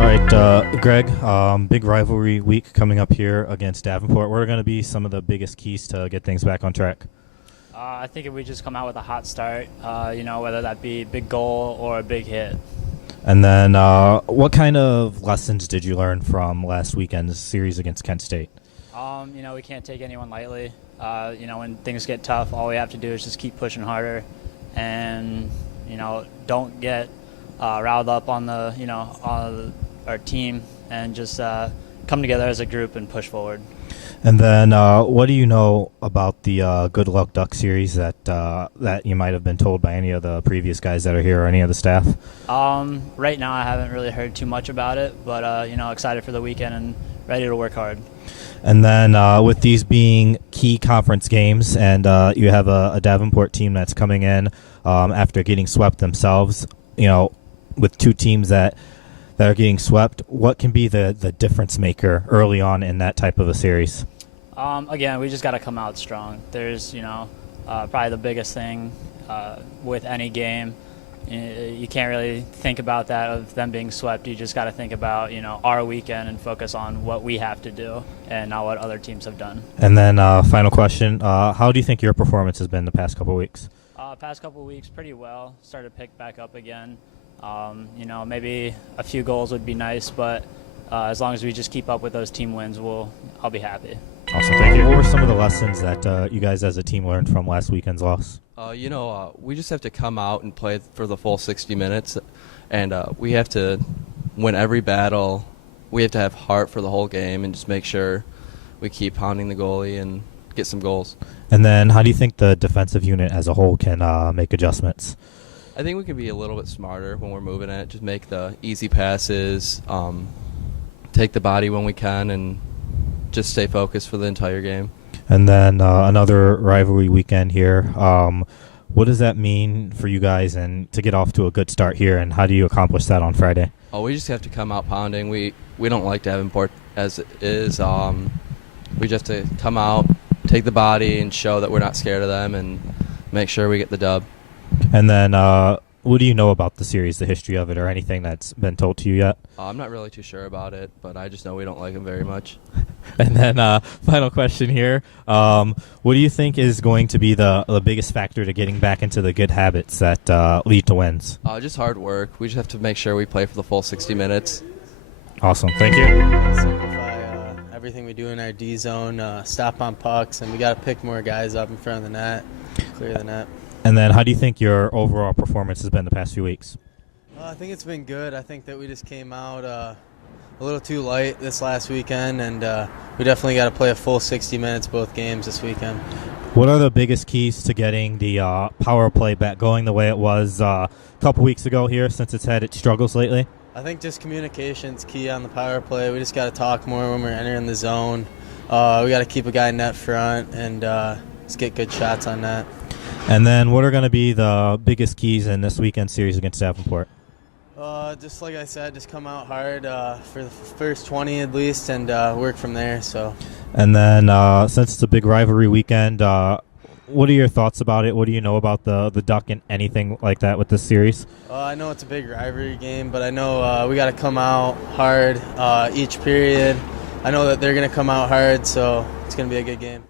All right, Greg, big rivalry week coming up here against Davenport. What are going to be some of the biggest keys to get things back on track? I think if we just come out with a hot start, whether that be big goal or a big hit. And then what kind of lessons did you learn from last weekend's series against Kent State? We can't take anyone lightly. When things get tough, all we have to do is just keep pushing harder and, don't get riled up on on our team and just come together as a group and push forward. And then what do you know about the Good Luck Duck series that you might have been told by any of the previous guys that are here or any of the staff? Right now I haven't really heard too much about it, but, excited for the weekend and ready to work hard. And then with these being key conference games and you have a Davenport team that's coming in after getting swept themselves, with two teams that are getting swept, what can be the difference maker early on in that type of a series? Again, we just got to come out strong. There's, probably the biggest thing with any game. You can't really think about that of them being swept. You just got to think about, our weekend and focus on what we have to do and not what other teams have done. And then final question, how do you think your performance has been the past couple of weeks? Past couple of weeks, pretty well. Started to pick back up again. Maybe a few goals would be nice, but as long as we just keep up with those team wins, I'll be happy. Awesome, thank you. What were some of the lessons that you guys as a team learned from last weekend's loss? We just have to come out and play for the full 60 minutes, and we have to win every battle. We have to have heart for the whole game and just make sure we keep pounding the goalie and get some goals. And then how do you think the defensive unit as a whole can make adjustments? I think we can be a little bit smarter when we're moving it, just make the easy passes, take the body when we can, and just stay focused for the entire game. And then another rivalry weekend here. What does that mean for you guys and to get off to a good start here, and how do you accomplish that on Friday? Oh, we just have to come out pounding. We don't like Davenport as it is. We just have to come out, take the body, and show that we're not scared of them, and make sure we get the dub. And then what do you know about the series, the history of it, or anything that's been told to you yet? I'm not really too sure about it, but I just know we don't like them very much. And then final question here. What do you think is going to be the biggest factor to getting back into the good habits that lead to wins? Just hard work. We just have to make sure we play for the full 60 minutes. Awesome. Thank you. Simplify everything we do in our D zone, stop on pucks, and we got to pick more guys up in front of the net, clear the net. And then how do you think your overall performance has been the past few weeks? I think it's been good. I think that we just came out a little too light this last weekend, and we definitely got to play a full 60 minutes both games this weekend. What are the biggest keys to getting the power play back going the way it was a couple weeks ago here, since it's had its struggles lately? I think just communication's key on the power play. We just got to talk more when we're entering the zone. We got to keep a guy net front and just get good shots on net. And then what are going to be the biggest keys in this weekend series against Davenport? Just like I said, just come out hard for the first 20 at least and work from there. So. And then since it's a big rivalry weekend, what are your thoughts about it? What do you know about the Duck and anything like that with this series? I know it's a big rivalry game, but I know we got to come out hard each period. I know that they're going to come out hard, so it's going to be a good game.